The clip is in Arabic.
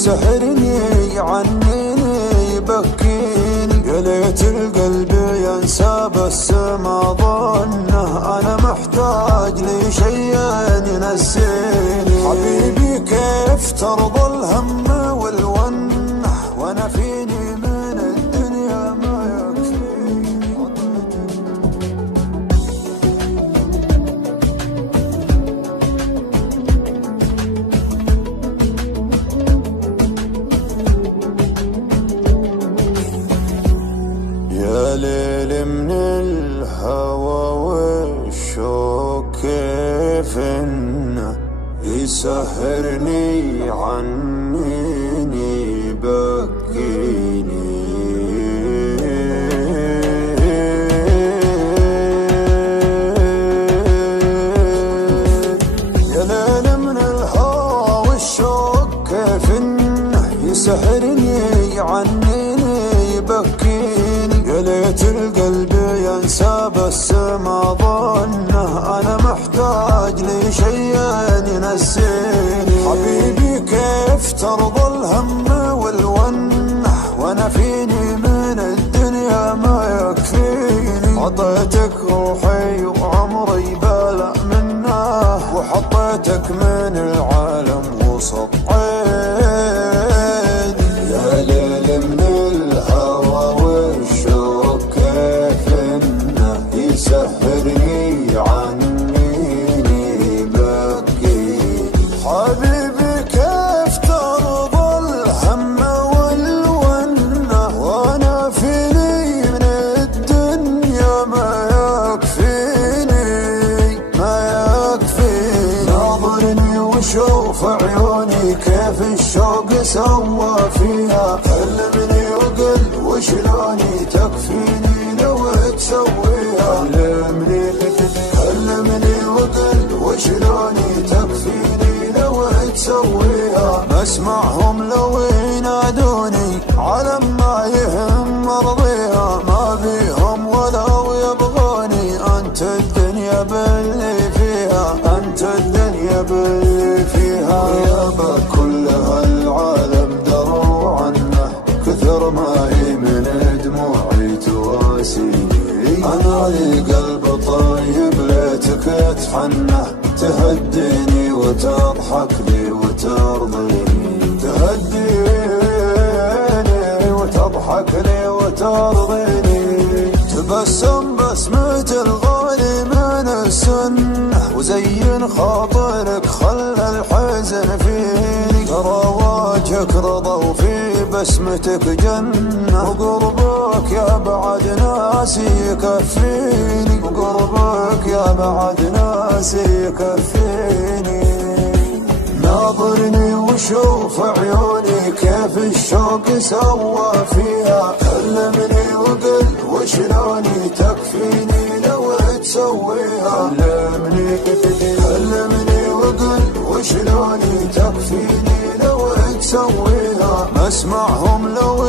يسحرني يعنيني يبكيني، يا ليت القلب ينسى بس ما ظنه انا محتاج لي شيء ينسيني. حبيبي كيف ترضى الهم والونه وانا فيني من الدنيا ما يكفيني. يا ليل من الهوى والشوق كيف انه يسهرني عنيني بكيني. يا ليل من الهوى والشوق كيف انه يسهرني عنيني يبكيني، يا ليت القلب ينسى بس ما ظنه انا محتاج لي شيء ينسيني. حبيبي كيف ترضى الهم والونه وانا فيني من الدنيا ما يكفيني. عطيتك روحي وعمري بلا منه وحطيتك من العالم وسط عيني. يا ليل من الهوى والشوق كيف انه يسهرني عنيني بكيني. حبيبي كيف ترضى الهم والونه وانا فيني من الدنيا ما يكفيني ما يكفيني. ناظرني وشوف عيوني كيف الشوق سوى فيها، كلمني وقل وشلوني تكفيني لو تسويها. كلمني وقل وشلوني تكفيني لو تسويها. بسمعهم لو ينادوني على ما يهم مرضيها، ما بيهم ولو يبغوني انت الدنيا باللي فيها، انت الدنيا باللي فيها. يابا كل هالعالم دروا عنه كثر ما هي من دموعي تواسيني. انا لي قلب طيب ليتك تحنه، تهديني وتضحك لي وترضيني، تهديني وتضحك لي وترضيني. تبسم بسمة الغالي من السنة وزين خاطرك خلى الحزن فيني. ترى وجهك رضا وفي بسمتك جنة، وقربك يا بعد ناسي يكفيني، وقربك يا بعد ناسي يكفيني. ناظرني وشوف عيوني كيف الشوق سوى فيها، كلمني وقل وشلوني تكفيني لو تسويها. كلمني وقل وشلوني تكفيني لو تسويها. مسمعهم لو